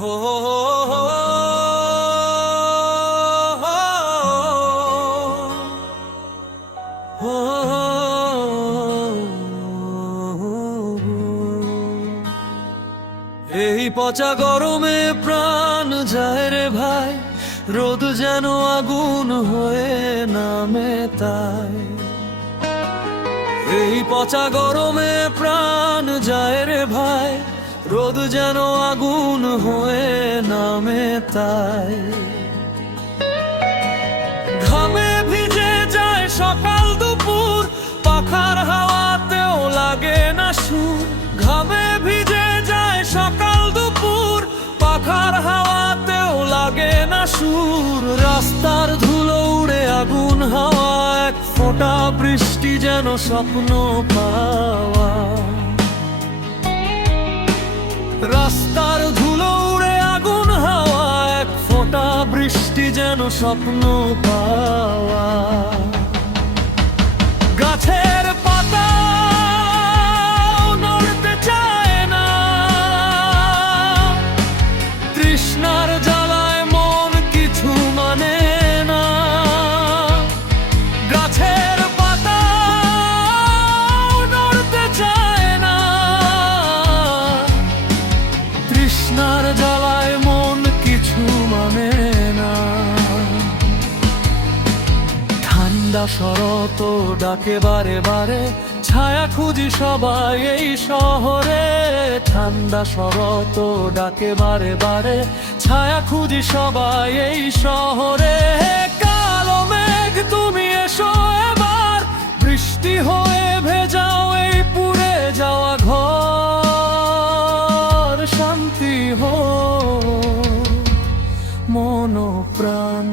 হো হো হো হো এই পচা গরমে প্রাণ যায় রে ভাই, রোদ যেন আগুন হয়ে নামে তাই। এই পচা গরমে প্রাণ যায় রে ভাই, রোদ যেন আগুন হয়ে নামে তাই। ঘামে ভিজে যায় সকাল দুপুর, পাখার হাওয়াতেও লাগে না সুর। ঘামে ভিজে যায় সকাল দুপুর, পাখার হাওয়াতেও লাগে না সুর। রাস্তার ধুলো উড়ে আগুন হাওয়া, এক ফোঁটা বৃষ্টি যেন স্বপ্ন পাওয়া। রাস্তার ধুলো উড়ে আগুন হাওয়া, এক ফোঁটা বৃষ্টি যেন স্বপ্ন পাওয়া। গাছের পাতা নড়তে চায় না, তৃষ্ণার জ্বালায় মন কিছু মানে না। গাছের পাতা নড়তে চায় না, তৃষ্ণার জ্বালায় মন কিছু মানে না। ঠান্ডা শরৎ ডাকে বারে বারে, ছায়া খুঁজি সবাই এই শহরে। ঠান্ডা শরৎ ডাকে বারে বারে, ছায়া খুঁজি সবাই এই শহরে। কালো মেঘ তুমি এসো এবার, বৃষ্টি হয়ে ভেজাও এই পুড়ে যাওয়া ঘর। শান্তি হো মন প্রাণ।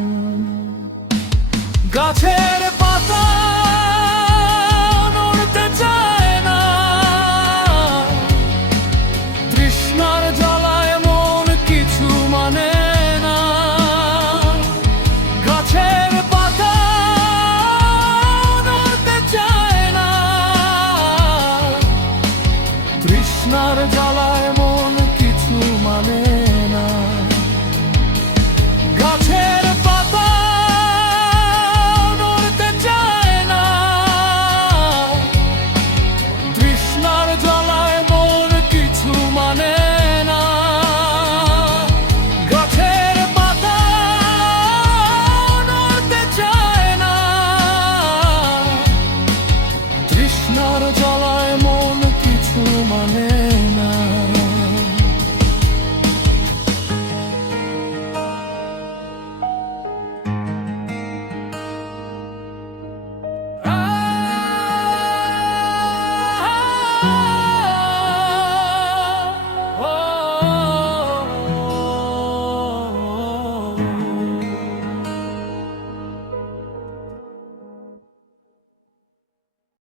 গাছের পাতা নড়তে চায় না, তৃষ্ণার জ্বালায় মন কিছু মানে না। গাছের পাতা নড়তে চায় না, তৃষ্ণার জ্বালায় মন কিছু মানে না। গাছের পাতা নড়তে চায় না, তৃষ্ণার জ্বালায় মন কিছু মানে না। গাছের পাতা নড়তে চায় না, তৃষ্ণার জ্বালায় মন কিছু মানে